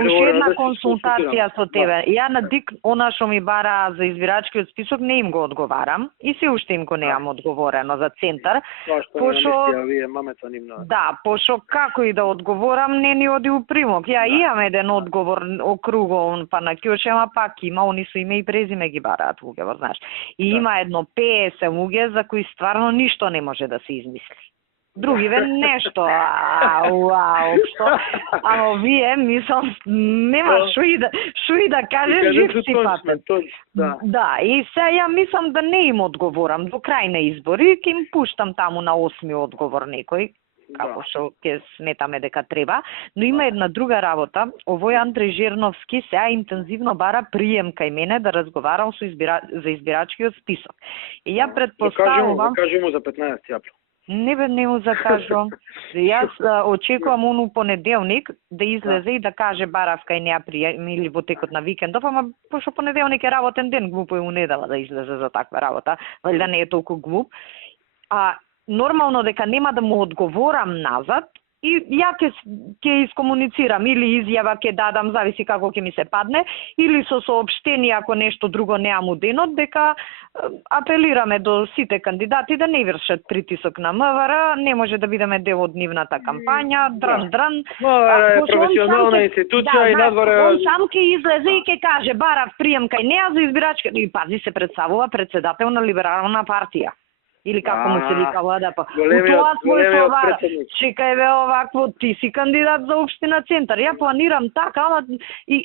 уште една консултација со тебе. Ја на Дик, она што ми бара за избирачкиот список, не им го одговарам и се уште им го немам одговорено за центар. Пошо вие мамеца нивна. Да, пошо како и да одговорам, не ни оди у примок. Ја имам еден одговор округован па на Ќоше, ама пак има, они со име и презиме ги бараат луѓе, знаеш. И има едно 50 луѓе за кои стварно ништо не може да се измисли. Други ве нешто, што, ама вие, мислам, нема шо и да кажеш, жив си патен. Да, и се ја мислам да не им одговорам до крај на избори, ќе им пуштам таму на 8ми одговор некој, како што ќе сметаме дека треба, но има една друга работа. Овој Андреј Жерновски сега интензивно бара прием кај мене да разговарам за избирачкиот список. И ја предпоставувам... Кажи му за 15 април. Не му закажувам. Јас очекувам ону понеделник да излезе и да каже барав кај неа прием или во текот на викендов, ама пошто понеделник е работен ден, глупо е у недела да излезе за таква работа, валјда не е толку глуп. Нормално дека нема да му одговорам назад и ја ќе искомуницирам или изјава ќе дадам, зависи како ќе ми се падне, или со соопштение ако нешто друго неам у денот, дека апелираме до сите кандидати да не вршат притисок на МВР, не може да бидеме дел од нивната кампања, дран. МВР е професионална институција и надвор он сам ќе излезе и ќе каже барав прием кај неа за избирачка и пази се представува председател на либерална партија. Или како му се вика ВДП. Тоа својство бара. Чекај бе овакво, ти си кандидат за општина Центар. Ја планирам така,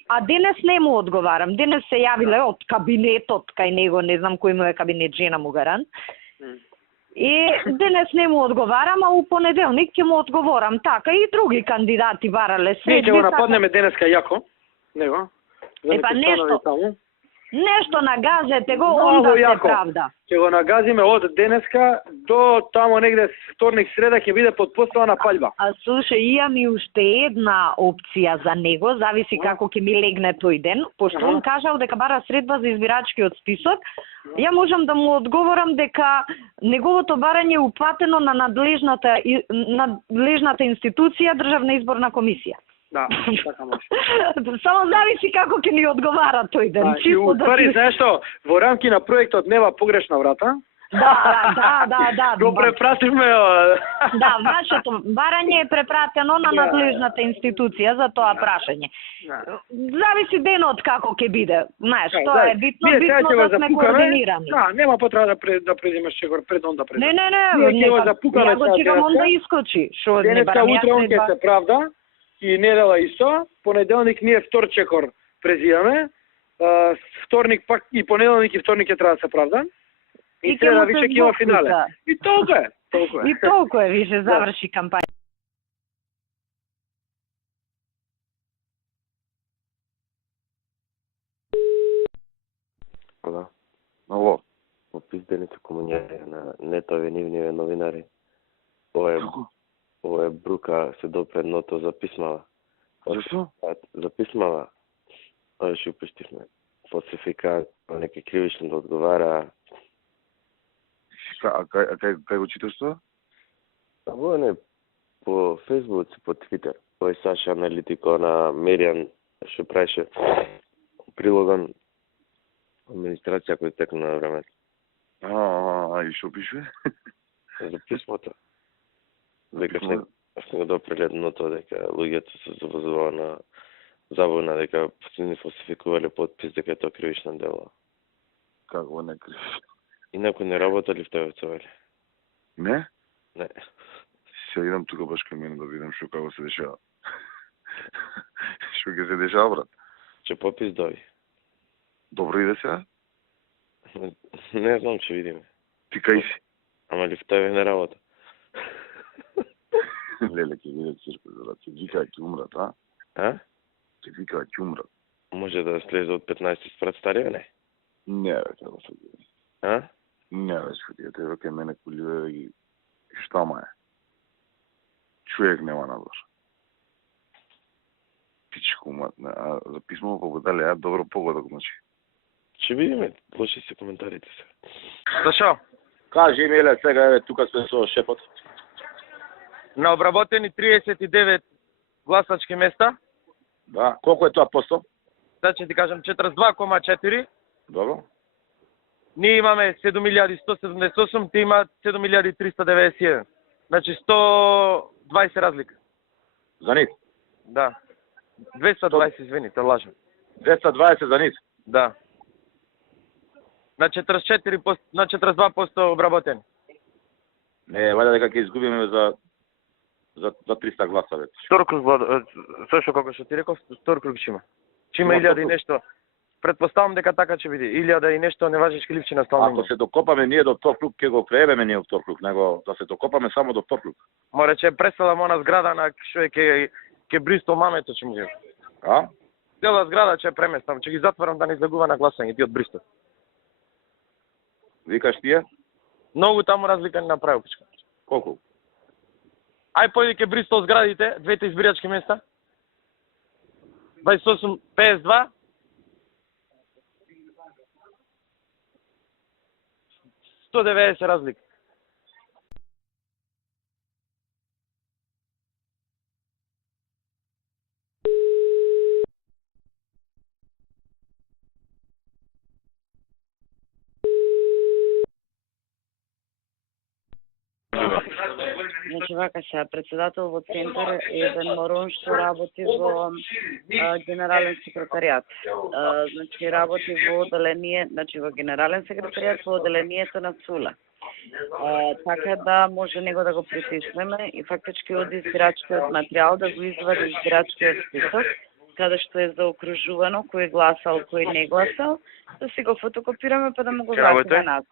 а денес не му одговарам. Денес се јавиле од кабинетот кај него, не знам кој му е кабинет, жена му гарант. И денес не му одговарам, а у понеделник ќе му одговорам така и други кандидати барале све. Ќе го нападнеме денеска јако. Него. Нешто нагазете го, онда се правда. Ќе го нагазиме од денеска до тамо негде вторник, среда ќе биде подпоставена паљба. Слушај, имам и уште една опција за него, зависи како ќе ми легне тој ден, пошто он кажал дека бара средба за избирачкиот список. Ја можам да му одговорам дека неговото барање е упатено на надлежната институција Државна изборна комисија. Да, така може. Само зависи како ќе ни одговара тој ден. И упари, знаеш што, во рамки на проектот Нема погрешна врата. Да. Го препративме. Да, вашето барање е препратено на надлежната институција за тоа прашање. Зависи денот како ќе биде. Знаеш, тоа е битно да сме координирани. Да, нема потреба да презимаш чекор пред он да презимаш. Не, ја го чекам он да искочи. Денеска утре он ќе се правда. И недела исто, понеделник ние втор чекор презиваме, вторник пак и понеделник и вторник ќе треба да се правда. И среда више ќе има финале. И толку е. И толку е, више заврши кампања. Да. Ало. Опиздените комуњари на нетови нивниве новинари. Ова е брука се допредното за писмава. Зашто? За писмава. Ова ще упуштивме. Фалсификат, неке кривично да одговара. А кај го читаш тоа? Ова не по Фейсбук и по Твитер. Овој Саша аналитико на Меријан што праеше прилоган администрација кој текна на времето. И што пише? За писмото. Дека што го допредното дека луѓето се завозува на забавна дека не фалсификувале подпис дека е тоа кривично дело. Како не кривично? Инаку не работали в Тевецовели. Не? Не. Се идам тука баш кај мене да видам што како се дешава. Што ќе се дешава, брат? Че попис доби. Добро иде сега? Не знам, че видиме. Ти кај си? Ама ли в тебе не работа? Леле, ќе виде циркус, брат. Ќе вика ќе умрат, а? А? Ќе вика ќе умрат. Може да слезе од 15 спрат старија, не? Не, бе, како се види. А? Не, бе, шутија, тебе кај мене кулјуе и штама е. Човек нема надвор. Пичко уматне, а за писмо погодале, а добро погодок, значи. Че видиме, лоши се коментарите се. Зашо? Кажи, Миле, сега еве тука сме со шепот. На обработени 39 гласачки места, Да. Колко е тоа посто? Сега ќе ти кажам 42,4. Добро. Ние имаме 7178, ти има 7391. Значи 120 разлика. За нив? Да. 220, извините, лажам. 220 за нив? Да. На 44%, на 42% обработени. Не, вајде дека ќе изгубиме за 300 гласа веќе. Втор круг, сошо како што ти реков, втор круг ќе има. Ќе има 1000 и нешто. Предпоставам дека така ќе биде. 1000 и нешто неважечки липчи на стални. Ако се докопаме ние до втор круг, ќе го преебеме ние втор круг, него да се докопаме само до втор круг. Море ќе преселам она зграда на што е ќе бристо мамето ќе му ги. А? Цела зграда ќе преместам, ќе ги затворам да не излегува на гласање ти од Бристо. Викаш тие? Многу таму разлика не направи пичка. Колку? Ај појди ке Бристо зградите, двете избирачки места. 28 52 190 разлика. Значи вака сега, председател во центар е еден морон што работи во генерален секретаријат. Значи работи во оделение, значи во генерален секретаријат во оделението на ЦУЛА. Така да може него да го притиснеме и фактички од избирачкиот материјал да го извади избирачкиот список, каде што е заокружувано кој гласал, кој не гласал, да си го фотокопираме па да му го вратиме назад.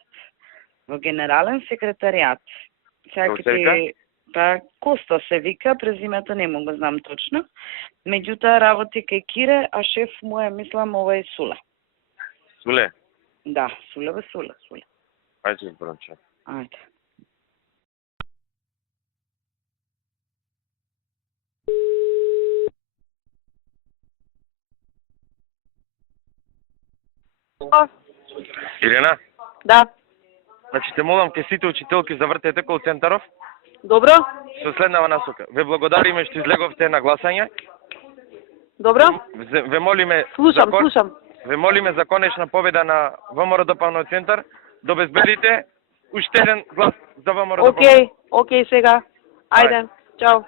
Во генерален секретаријат. Сега ти Коста се вика, презимето не му го знам точно. Меѓутоа работи кај Кире, а шеф му е, мислам, ова е Суле. Суле? Да, Суле. Ајде ќе пронче. Ајде. Ирена? Да. Значи те молам ке сите учителки завртете кол центаров. Добро? Со следнава насока. Ве благодариме што излеговте на гласање. Добро? Ве молиме Слушам. Ве молиме за конечна победа на ВМРО Допавно центар да обезбедите уште еден глас за ВМРО Допавно. Океј сега. Ајде. Чао.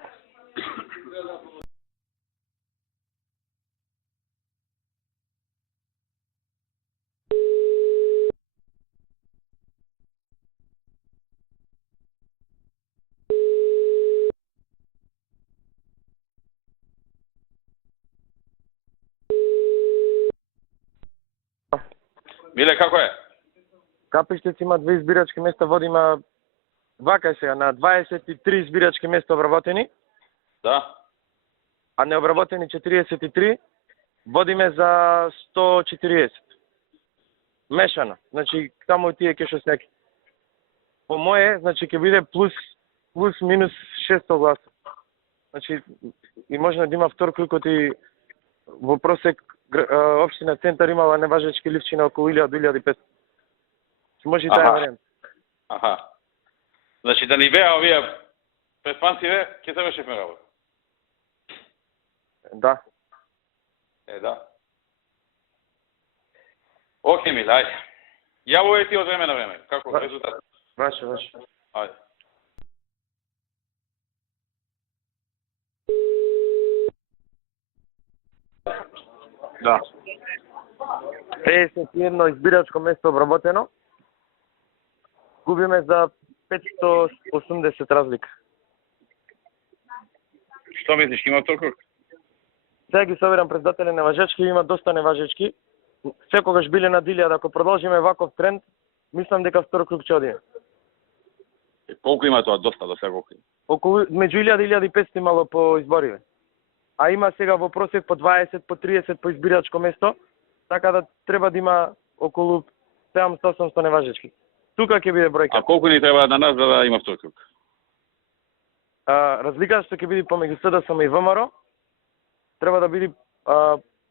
Миле, како е? Капиштец има 2 избирачки места, водима вака е сега, на 23 избирачки места обработени, Да. а необработени 43, водиме за 140. Мешано, значи таму тие ке што снеки. По моje, значи ќе биде плюс минус 600 гласа. Значи и можно да има втор круг и во просек општина Центар имала неважечки ливчи на околу 1000 до 1500. Може и таа варијант. Аха. Значи да ни беа овие предпанциве, ќе завршивме работа. Да. Да. Океј, миле, ајде. Јавувај ти од време на време. Како резултат? Ваше. Ајде. Да. 51 избирачко место обработено. Губиме за 580 разлика. Што мислиш, ќе има втор круг? Сега ги собирам председатели неважечки, има доста неважечки. Секогаш биле на 1000, ако продолжиме ваков тренд, мислам дека втор круг ќе одиме. Колку има тоа? Доста, до сега колку има? Околу меѓу 1000 и 1500 имало по избориве. А има сега во просек по 20, по 30 по избирачко место, така да треба да има околу 700-800 неважечки. Тука ќе биде бројка. А колку ни треба на нас за да има втор круг? Разликата што ќе биде помеѓу СДСМ и ВМРО треба да биде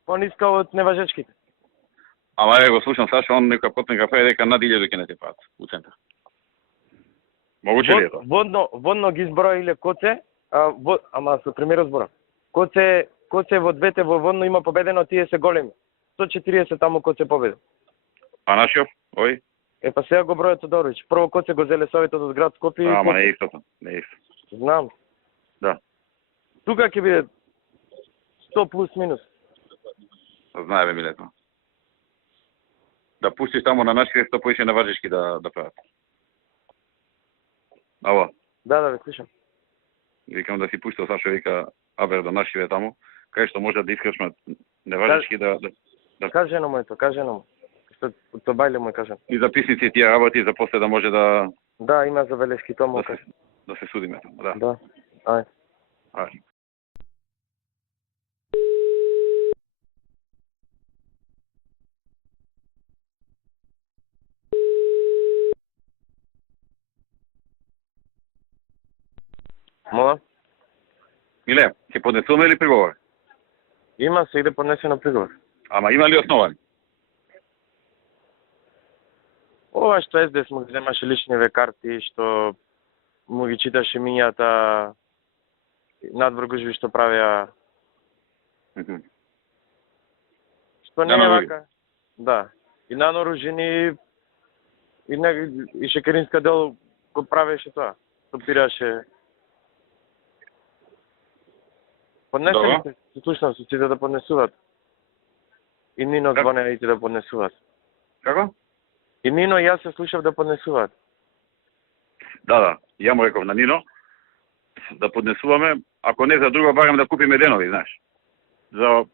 пониска од неважечките. Ама го слушам Сашо, он нека потне кафе дека над 1000 ќе не се паат у центар. Могуче ли е тоа? Водно ги изброиле Коце, ама со премиерот зборам. Коце коце во двете во водно има победено, тие се големи. 140 таму коце победи. А нашиот? Ој? Па сега го бројат Тодорович. Прво коце го зеле Советот од град Скопје. Ама не е истото. Не е истото. Знам. Да. Тука ќе биде 100 плюс минус. Знае бе милето. Да пуштиш таму на нашите, што поише на Варжишки да прават. Ало. Да, ве слушам. Викам да си пуштил Сашо, вика, абер да нашиве таму, кај што може да искршмат неважички да Каже на моето, каже на му. Што то бајле му кажам. и записници тие работи за после да може да Да, има забелешки тоа да се судиме таму, да. Да. Ај. Ај. Мола? Миле, ќе поднесуваме ли приговор? Има се иде поднесено приговор. Ама има ли основани? Ова што СДС му земаше личниве карти, што му ги читаше мињата, надвргужби што правеа. Што не е вака. Да. И наноружени и Шекеринска дел го правеше тоа. Стопираше. Поднесените, слушам се сите да поднесуваат. И Нино звонените да поднесуваат. Како? И Нино и јас се слушав да поднесуваат. Да. Ја му реков на Нино да поднесуваме, ако не за друго, барем да купиме денови, знаеш. За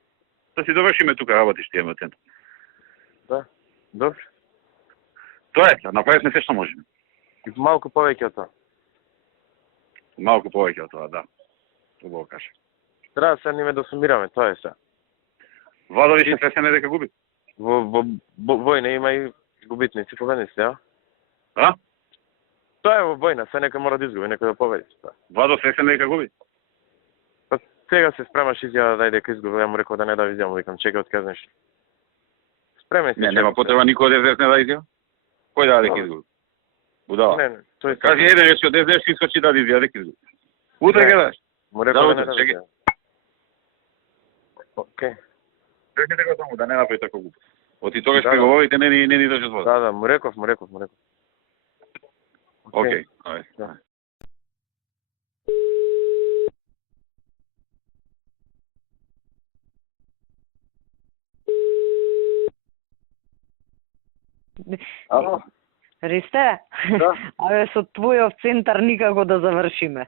да си довршиме тука работи што имаме центар. Да. Добро. Тоа е, направивме се што можеме. Малку повеќе од тоа. Малку повеќе од тоа, да. Убаво кажа. Треба се ниме да сумираме, тоа е се. Владович е свесен дека губи. Во војна има и губитници, победници, ја? А? Тоа е во војна, се некој мора да изгуби, некој да победи. Владо свесен дека губи. Па сега се спремаш изјава да дека изгуби, ја му реков да не да изјавам, викам, чекај отказнеш. Спремен се. Не, нема потреба никој од СДС не да изјава. Кој да дека изгуби? Будала. Не, тој кажи еден речи од СДС искочи да изјава дека изгуби. Утре гледаш. Му реков да не да чекај. изјавам. Океј. Рекете го таму да не направи тако глупост. Оти тогаш преговорите не ни држат вода. Да, му реков. Океј, ајде. Да. Ало? Ристе? Да. Абе, со твојов центар никако да завршиме.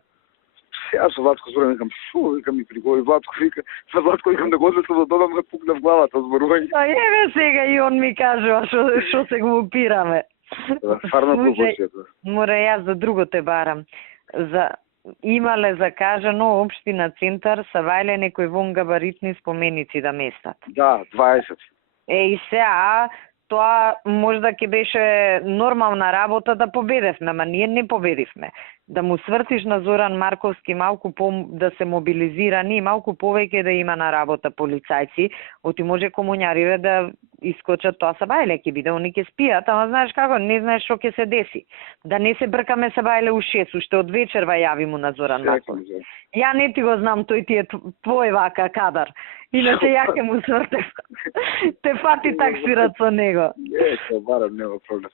Јас со Владко зборам, викам, викам ми приговори, Владко вика, за Владко викам да го однесам до дома, ме пукна в главата зборување. А еве сега и он ми кажува што се го упираме. Фарма Слушај, пропорцијата. Мора јас за друго те барам. Имале закажано општина центар са вајле некои вонгабаритни споменици да местат. Да, 20. И сега тоа можда ќе беше нормална работа да победевме, ама ние не победивме. Да му свртиш на Зоран Марковски малку да се мобилизирани и малку повеќе да има на работа полицајци, оти може комуњариве да искочат, тоа са бајле ќе биде, они ќе спијат, ама знаеш како, не знаеш што ќе се деси. Да не се бркаме са бајле у 6, уште од вечерва јави му на Зоран Марковски. Ја не ти го знам, тој ти е твој вака кадар. Иначе ја ќе му свртев. Те фати таксират со него. Не, ќе барам, нема проблем.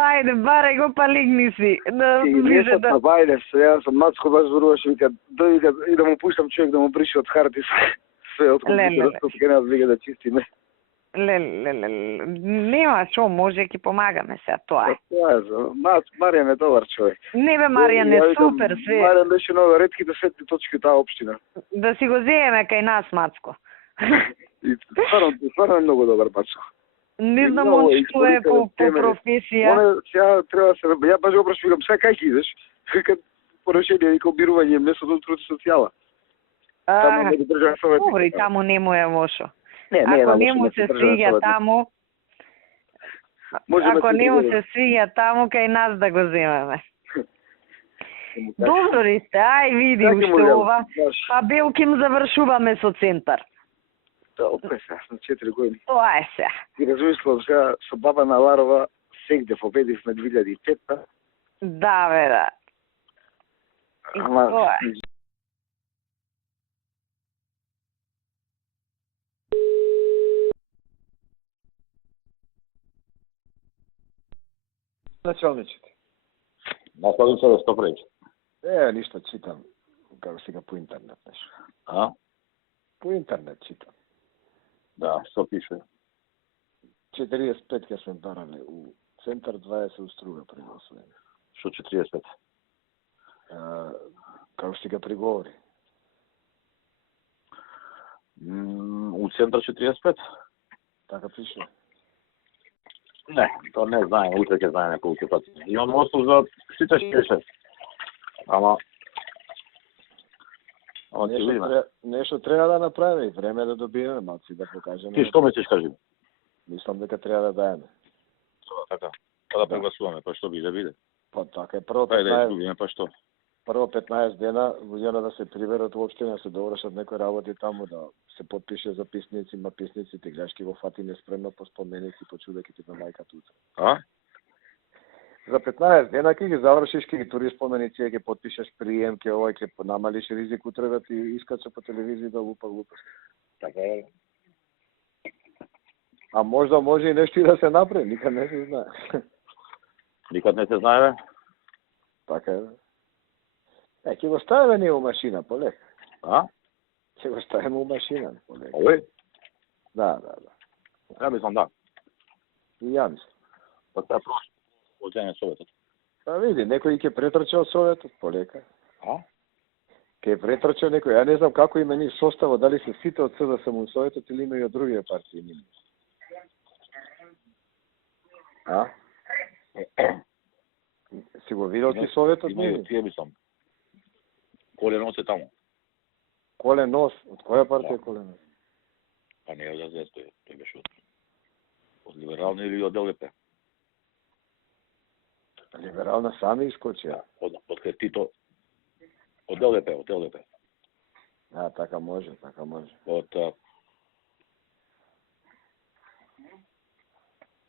Ајде, барај го, па легни си. Да, И ближе да бајле се, јас сам Мацко баш зборуваше, вика, дојде и да му пуштам човек да му брише од харти све од компјутерот, ќе не вига да чистиме. Нема шо, може ќе помагаме сега, тоа е. Тоа е, Маријан е добар човек. Не бе, Маријан е супер све. Маријан беше едно од ретките светли точки од таа општина. Да си го земеме кај нас, Мацко. И стварно е многу добар Мацко. Не знам он што е по професија. Оне сега треба се, ја баш го прошвигам, сега кај ќе идеш? Вика порешение и обирување местото од труд социјала. Таму не држа советник. Добро, и таму не му е лошо. Не, ако не му се свиѓа таму, ако не му се свиѓа таму, кај нас да го земеме. Добро, Ристе, ај види уште ова. А Белким завршуваме со центар. Опре се, на 4 години. Тоа е се. И размислам сега со баба на Ларова сегде победивме 2005. Да, бе, да. И Ама тоа е. началничите? Настави се да што пречи. Ништо читам, како сега по интернет нешто. А? По интернет читам. Да, што пише? 45 ќе сме барале у центар, 20 у Струга пригласуваме. Што 45? Како што ga приговори. У центар 45? Така пише. Не, то не знае, утре ќе знае неколку пати. Имам ослух за сите 46. Ама Нешто треба да направиме и време да добиеме, малци да покажеме. Ти што мислиш, кажи? Мислам дека треба да даеме. Така. Па да прегласуваме, па што биде, биде. Па така е, прво Па да 15 изгубиме, па што? прво 15 дена луѓето да се приберат уопште, да се довршат некои работи таму, да се потпише записници, маписници, ти гледаш ки во фатиме спремно по споменици, по чудеки на мајката утре. А? За 15 дена ќе ги завршиш, ќе ги тури споменици, ќе потпишеш прием, ќе овој, ќе намалиш ризик утре да ти искача по телевизија да лупа глупост. Така е. А можда може и нешто и да се направи, никад не се знае. Никад не се знае, бе? Така е. Ќе го ставиме ние у машина, полека. А? Ќе го ставиме у машина, полека. Овој? Да. Ја мислам, да. И ја мислам. Па тоа прошло. Одјање советот. Па види, некој ќе претрча од советот, полека. А? Ќе претрча некој, ја не знам како има ни составо, дали се сите од СДСМ у советот или има и од другите партии ними. А? Си го видел ти советот има ними? и тие мислам. Коленос е таму. Коленос, од која партија е Коленос? Па не е од СДС, тој беше од либерални или од ЛДП. Либерална сами искочија. Од Тито, од ЛДП. Така може.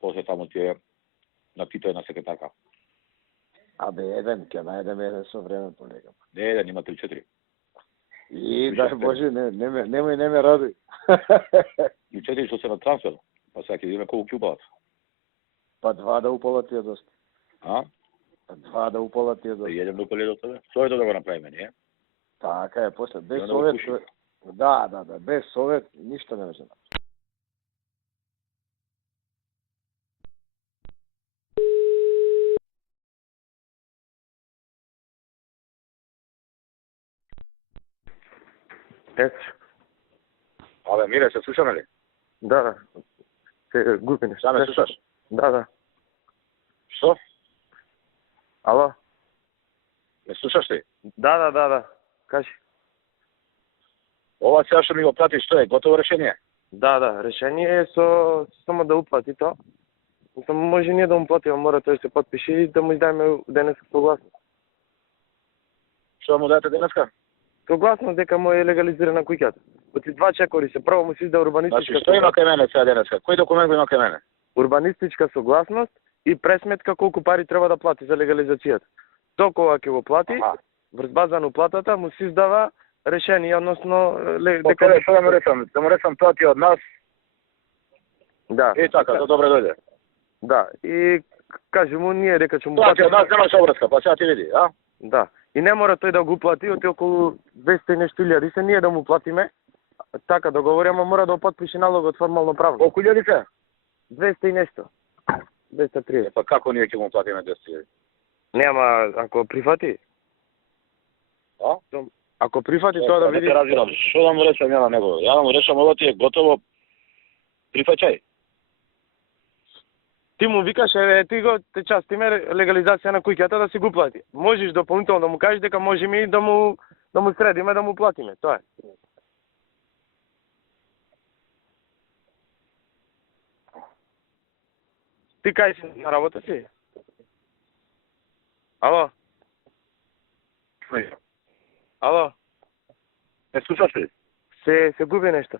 После таму тие на Тито е на секретарка. Еден, ќе најдеме еден со време, полека. Не еден, има 3-4. И дай Боже, не ме радуј. И 4 што се на трансфер. Па сега ќе видиме колку ќе упалат. Па 2 да упалат ја доста. А? Па 2 да упалат ја Да доста. едем до коледото, бе? Советот да го направиме, не? Така е, после без Да не совет. опуши. Да, без совет ништо не може. Ето. Абе, Мире, се слушаме ли? Да. Се губи нешто. Сега ме слушаш? Да. Што? Ало? Ме слушаш ли? Да. Кажи. Ова сега што ми го плати, што е? Готово решение? Да. Решение е само да уплати то. Мислам, може ние да му платиме, мора тој се потпише и да му издајме денес согласност. Што му даете денеска? Согласност дека му е легализирана куќата. Оти 2 чекори се. Прво му се изда урбанистичка Значи, што има кај мене сега денеска? Кој документ го има кај мене? урбанистичка согласност и пресметка колку пари треба да плати за легализацијата. Кога ќе го плати, врз база на уплатата му се издава решение, односно дека што да му речам? Да му речам тоа ти од нас. Да. И така, да добре дојде. Да. И кажи му ние дека ќе му Тоа ти плати. од нас немаш обврска, па сега ти види, а? Да. И не мора тој да го плати, од околу 200 и нешто илјади се ние да му платиме. Така договори, ама мора да потпише налогот формално правно. Колку илјади се? 200 и нешто. 230. Па како ние ќе му платиме 200? Нема, ако прифати. А? Ако прифати тоа да види. Не разбирам, што да му речам ја на него? Ја да му речам ова ти е готово. Прифаќај. Ти му викаш, ти го те частиме легализација на куќата да си го плати. Можеш дополнително да му кажеш дека можеме и да му средиме да му платиме. Тоа е. Ти кај си на работа си? Ало? Не слушаш ли? Се губи нешто.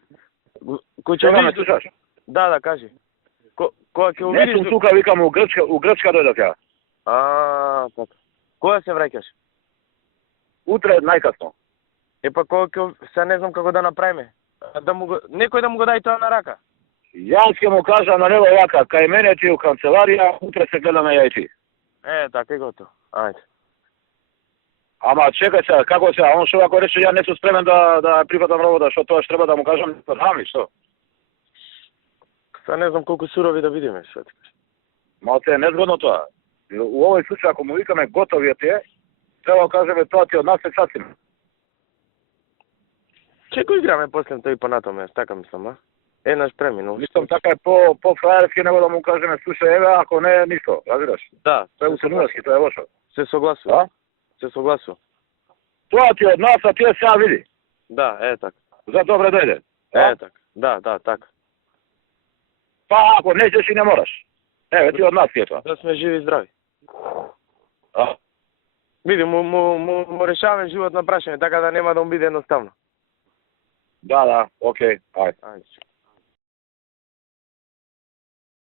Кој Што ме видиш? слушаш? Да, кажи. Кога ќе Не видиш? сум тука, викам у Грчка дојдов ја. Така. Кога се враќаш? Утре најкасно. Па кога ќе се не знам како да направиме. Некој да му го дај тоа на рака. Јас ќе му кажам на него вака, кај мене ти у канцеларија, утре се гледаме ја и ти. така е готово. Ајде. Ама чекај се, како се, он што ако рече ја не сум спремен да прифатам работа, што тоа што треба да му кажам, знам ли што? Са не знам колку сурови да бидеме, што ти кажеш. Малце е незгодно тоа. У овој случај, ако му викаме готови тие, треба да кажеме тоа ти од нас е сасим. Че го играме после тој понатоме, така мислам, а? Еднаш преминул. Мислам така е по фраерски него да му кажеме слушај еве, ако не ништо, разбираш? Да, Тоа е усреднуваски, тоа е лошо. се согласувам. А? Се согласувам. Тоа ти од нас, а тие сега види. Да, така. За добре дојде. Така. Да, така. Па ако не ćeš и не мораш. Еве ти од нас ти е тоа. Да сме живи и здрави. А? Види, му решаваме живот на прашање, така да нема да му биде едноставно. Да, окей, ајде. Ајде.